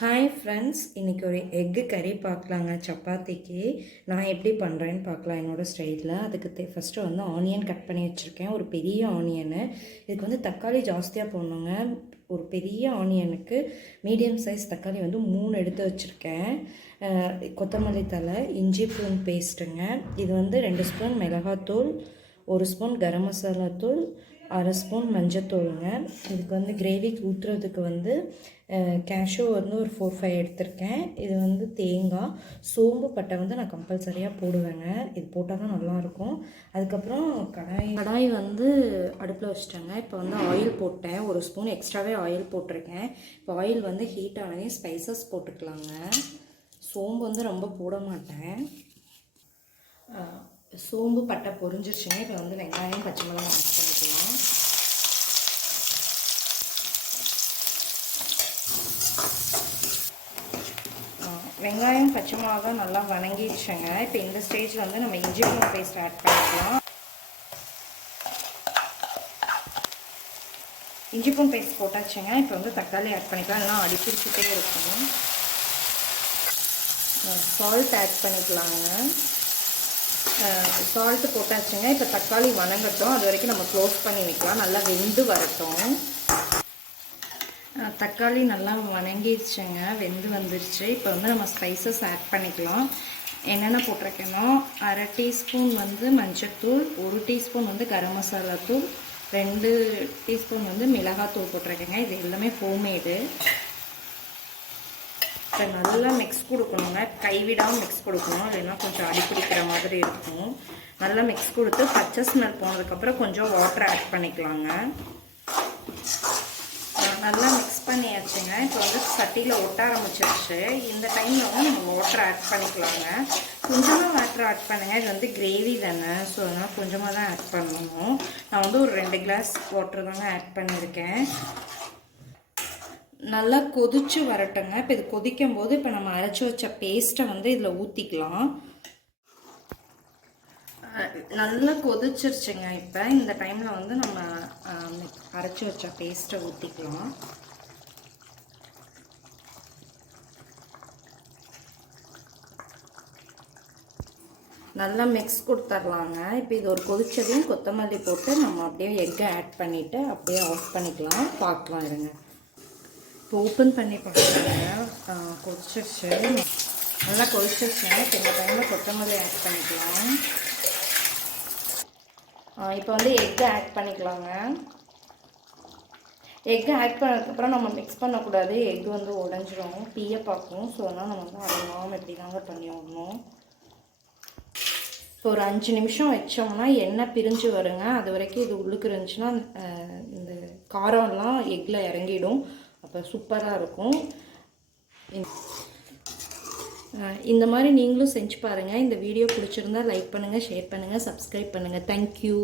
Hi friends, இன்றைக்கி ஒரு egg கறி பார்க்கலாங்க. சப்பாத்திக்கு நான் எப்படி பண்ணுறேன்னு பார்க்கலாம் என்னோடய ஸ்டைலில். அதுக்கு ஃபஸ்ட்டு வந்து ஆனியன் கட் பண்ணி வச்சுருக்கேன், ஒரு பெரிய ஆனியனு. இதுக்கு வந்து தக்காளி ஜாஸ்தியாக போடணுங்க. ஒரு பெரிய ஆனியனுக்கு மீடியம் சைஸ் தக்காளி வந்து 3 எடுத்து வச்சுருக்கேன். கொத்தமல்லி தழை, இஞ்சி பூண்டு பேஸ்ட்டுங்க. இது வந்து 2 ஸ்பூன் மிளகாத்தூள், 1 ஸ்பூன் கரம் மசாலா தூள், 1/2 ஸ்பூன் மஞ்சத்தூளுங்க. இதுக்கு வந்து கிரேவிக்கு ஊற்றுறதுக்கு வந்து கேஷ்யூ வந்து ஒரு 4-5 எடுத்திருக்கேன். இது வந்து தேங்காய், சோம்பு பட்டை வந்து நான் கம்பல்சரியாக போடுவேங்க. இது போட்டால் தான் நல்லாயிருக்கும். அதுக்கப்புறம் கடாய் வந்து அடுப்பில் வச்சுட்டேங்க. இப்போ வந்து ஆயில் போட்டேன், 1 ஸ்பூன் எக்ஸ்ட்ராவே ஆயில் போட்டிருக்கேன். இப்போ ஆயில் வந்து ஹீட் ஆனதையும் ஸ்பைசஸ் போட்டுக்கலாங்க. சோம்பு வந்து ரொம்ப போட மாட்டேன். சோம்பு பட்டை பொரிஞ்சிருச்சுங்க. இப்போ வந்து வெங்காயம் பச்சை மிளகாய் மிக்ஸ் பண்ணிக்கலாம். வெங்காயம் பச்சை மிளகாய் நல்லா வணங்கிடுச்சுங்க. இப்போ இந்த ஸ்டேஜில் வந்து நம்ம இஞ்சி பூண்டு பேஸ்ட் ஆட் பண்ணிக்கலாம். இஞ்சி பூண்டு பேஸ்ட் போட்டாச்சுங்க. இப்போ வந்து தக்காளி ஆட் பண்ணிக்கலாம், இல்லைனா அடிப்பிடிச்சிட்டே இருக்கும். சால்ட் ஆட் பண்ணிக்கலாங்க. சால்ட்டு போட்டாச்சுங்க. இப்போ தக்காளி வணங்கட்டும், அது வரைக்கும் நம்ம க்ளோஸ் பண்ணி வைக்கலாம், நல்லா வெந்து வரட்டும். தக்காளி நல்லா வணங்கிடுச்சுங்க, வெந்து வந்துருச்சு. இப்போ வந்து நம்ம ஸ்பைசஸ் ஆட் பண்ணிக்கலாம். என்னென்ன போட்டிருக்கேன்னா 1/2 டீஸ்பூன் வந்து மஞ்சத்தூள், 1 டீஸ்பூன் வந்து கரம் மசாலா தூள், 2 டீஸ்பூன் வந்து மிளகாத்தூள் போட்டிருக்கேங்க. இது எல்லாமே ஹோம்மேடு. இப்போ நல்லா மிக்ஸ் கொடுக்கணுங்க, கைவிடாமல் மிக்ஸ் கொடுக்கணும், இல்லைன்னா கொஞ்சம் அடிப்பிடிக்கிற மாதிரி இருக்கும். நல்லா மிக்ஸ் கொடுத்து பச்சை ஸ்மெல் போனதுக்கப்புறம் கொஞ்சம் வாட்டர் ஆட் பண்ணிக்கலாங்க. நல்லா மிக்ஸ் பண்ணியாச்சுங்க. இப்போ வந்து சட்டியில் ஒட்ட ஆரம்பிச்சிருச்சு. இந்த டைமில் வந்து நம்ம வாட்டர் ஆட் பண்ணிக்கலாங்க. கொஞ்சமாக வாட்டர் ஆட் பண்ணுங்கள், இது வந்து கிரேவி தானே, ஸோ அதனால் கொஞ்சமாக தான் ஆட் பண்ணணும். நான் வந்து ஒரு 2 கிளாஸ் வாட்டர் தாங்க ஆட் பண்ணியிருக்கேன். நல்லா கொதிச்சு வரட்டுங்க. இப்போ இது கொதிக்கும் போது இப்போ நம்ம அரைச்சி வச்ச பேஸ்ட்டை வந்து இதில் ஊற்றிக்கலாம். நல்லா கொதிச்சிருச்சுங்க. இப்போ இந்த டைமில் வந்து நம்ம அரைச்சி வச்ச பேஸ்ட்டை ஊற்றிக்கலாம். நல்லா மிக்ஸ் கொடுத்துர்லாங்க. இப்போ இது ஒரு கொதிச்சதையும் கொத்தமல்லி போட்டு நம்ம அப்படியே எக்கை ஆட் பண்ணிவிட்டு அப்படியே ஆஃப் பண்ணிக்கலாம். பார்க்கலாம் இருங்க. இப்போ ஓப்பன் பண்ணி பார்க்குறாங்க, கொதிச்சிருச்சு, நல்லா கொதிச்சிருச்சுங்க. இப்போ இந்த டைமில் கொத்தமல்லி ஆட் பண்ணிக்கலாம். இப்போ வந்து எக்கு ஆட் பண்ணிக்கலாங்க. எக்கு ஆட் பண்ணதுக்கப்புறம் நம்ம மிக்ஸ் பண்ணக்கூடாது, எக்கு வந்து உடஞ்சிரும், தீய பார்க்கும். ஸோ அதனால் நம்ம வந்து அடங்காமல் எப்படி தாங்க பண்ணி விடணும். இப்போ ஒரு 5 நிமிஷம் வச்சோம்னா எண்ணெய் பிரிஞ்சு வருங்க. அது வரைக்கும் இது உள்ளுக்கு இருந்துச்சுன்னா இந்த காரம்லாம் எக்கில் இறங்கிடும், அப்போ சூப்பராக இருக்கும். இந்த மாதிரி நீங்களும் செஞ்சு பாருங்கள். இந்த வீடியோ பிடிச்சிருந்தா லைக் பண்ணுங்கள், ஷேர் பண்ணுங்கள், சப்ஸ்கிரைப் பண்ணுங்கள். தேங்க்யூ.